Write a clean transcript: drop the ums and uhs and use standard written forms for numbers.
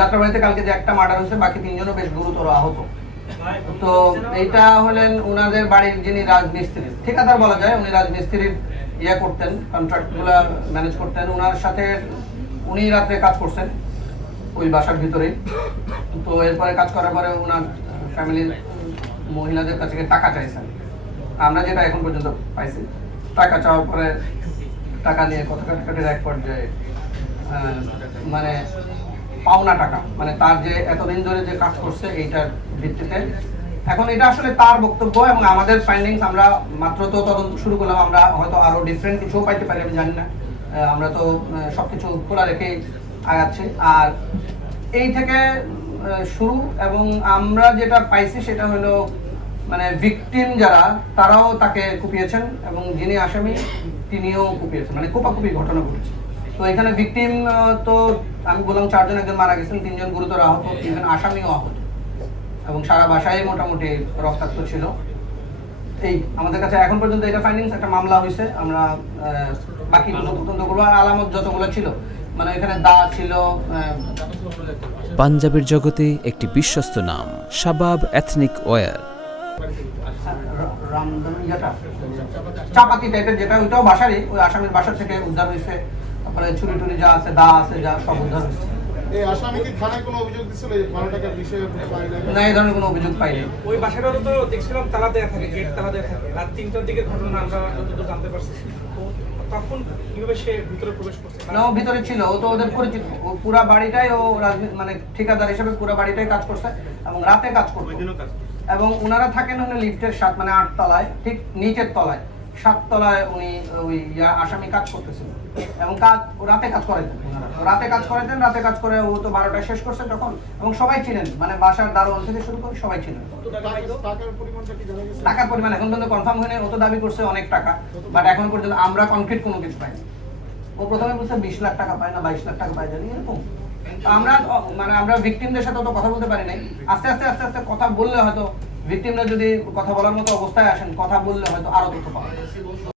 যাত্রাবাড়িতে কালকে যে একটা মার্ডার হয়েছে, বাকি 3 জনও বেশ গুরুতর আহত। তো এইটা হলেন ওনাদের বাড়ির যিনি রাজমিস্ত্রি, ঠিকাদার বলা যায়, উনি রাজমিস্ত্রির করতেন, কন্ট্রাক্টগুলো ম্যানেজ করতেন। ওনার সাথে উনি রাত্রে কাজ করছেন ওই বাসার ভিতরেই। তো এরপরে কাজ করার পরে ওনার ফ্যামিলির মহিলাদের কাছে টাকা চাইছেন, আমরা যেটা এখন পর্যন্ত পাইছি। টাকা চাওয়ার পরে টাকা নিয়ে কত কাটাকাটির এক পর্যায়ে মানে পাওনা টাকা, মানে তার যে এতদিন ধরে যে কাজ করছে এইটার ভিত্তিতে। এখন এটা আসলে তার বক্তব্য এবং আমাদের ফাইন্ডিংস, আমরা মাত্র তো তদন্ত শুরু করলাম, আমরা হয়তো আরো ডিফারেন্ট কিছুও পাইতে পারি, আমি জানি না। আমরা তো সবকিছু খোলা রেখে আগাচ্ছি। আর এই থেকে শুরু, এবং আমরা যেটা পাইছি সেটা হলো মানে ভিকটিম যারা, তারাও তাকে কুপিয়েছেন এবং যিনি আসামি তিনিও কুপিয়েছেন, মানে কোপাকুপি ঘটনা ঘটেছে। তো এখানে ভিকটিম তো আমি বললাম 4 জন, একজন মারা গেছেন, 3 জন গুরুতর আহত, ইভেন আসামিও আহত, এবং সারা বাসায় মোটামুটি রক্তাক্ত ছিল। এই আমাদের কাছে এখন পর্যন্ত এটা ফাইন্ডিংস, একটা মামলা হয়েছে। আমরা বাকি তদন্ত করবো। আলামত যতগুলো ছিল, মানে এখানে দা ছিল। পাঞ্জাবের জগতে একটি বিশ্বস্ত নাম শাবাব এথনিক ওয়্যার। চাপাতি টাইপের যেটা, ওইটাও বাসারই, ওই আসামির বাসা থেকে উদ্ধার হয়েছে। তারপরে ছুরি টুরি যা আছে, দা আছে, যা সব উদ্ধার হয়েছে। এই আসামি কি থানায় কোনো অভিযোগ দিছিল এই 12 টাকার বিষয়ে? না, এই ধরনের কোনো অভিযোগ পাইনি। ওই বাসাটারও তো দেখছিলাম তালা দেয়া থাকে, গেট তালা দেয়া থাকে। রাত 3টার দিকে ঘটনা আমরা যতদূর জানতে পারছি। তখন কিভাবে সে ভিতরে প্রবেশ করছে? না, ও ভিতরে ছিল, ও তো ওদের পরিচিত। ও পুরা বাড়িটাই, ও মানে ঠিকাদার হিসেবে পুরা বাড়িটাই কাজ করছে এবং রাতে কাজ করতো। এবং ওনারা থাকেন হলো লিফটের 7 মানে 8 তলায়, ঠিক নিচের তলায় 7 তলায় উনি ওই আসামি কাজ করতেছিল এবং রাতে কাজ করাইতেন। ওনারা রাতে কাজ করাইতেন, রাতে কাজ করে ও তো 12টায় শেষ করছে তখন, এবং সবাই চিনেন, মানে বাসার দারোয়ান থেকে শুরু করে সবাই চিনেন। টাকার পরিমাণ এখন পর্যন্ত কনফার্ম হয়নি। ও তো দাবি করছে অনেক টাকা, বাট এখন পর্যন্ত আমরা কনক্রিট কোনো কিছু পাইনি। ও প্রথমে বলছে 20 লাখ টাকা পায় না, 22 লাখ টাকা পায়, জানি এরকম। আমরা ভিকটিমদের সাথে তো কথা বলতে পারি নাই। আস্তে আস্তে কথা বললে হয়তো ভিকটিমরা যদি কথা বলার মতো অবস্থায় আসেন, কথা বললে হয়তো আরো তথ্য পাওয়া যায়।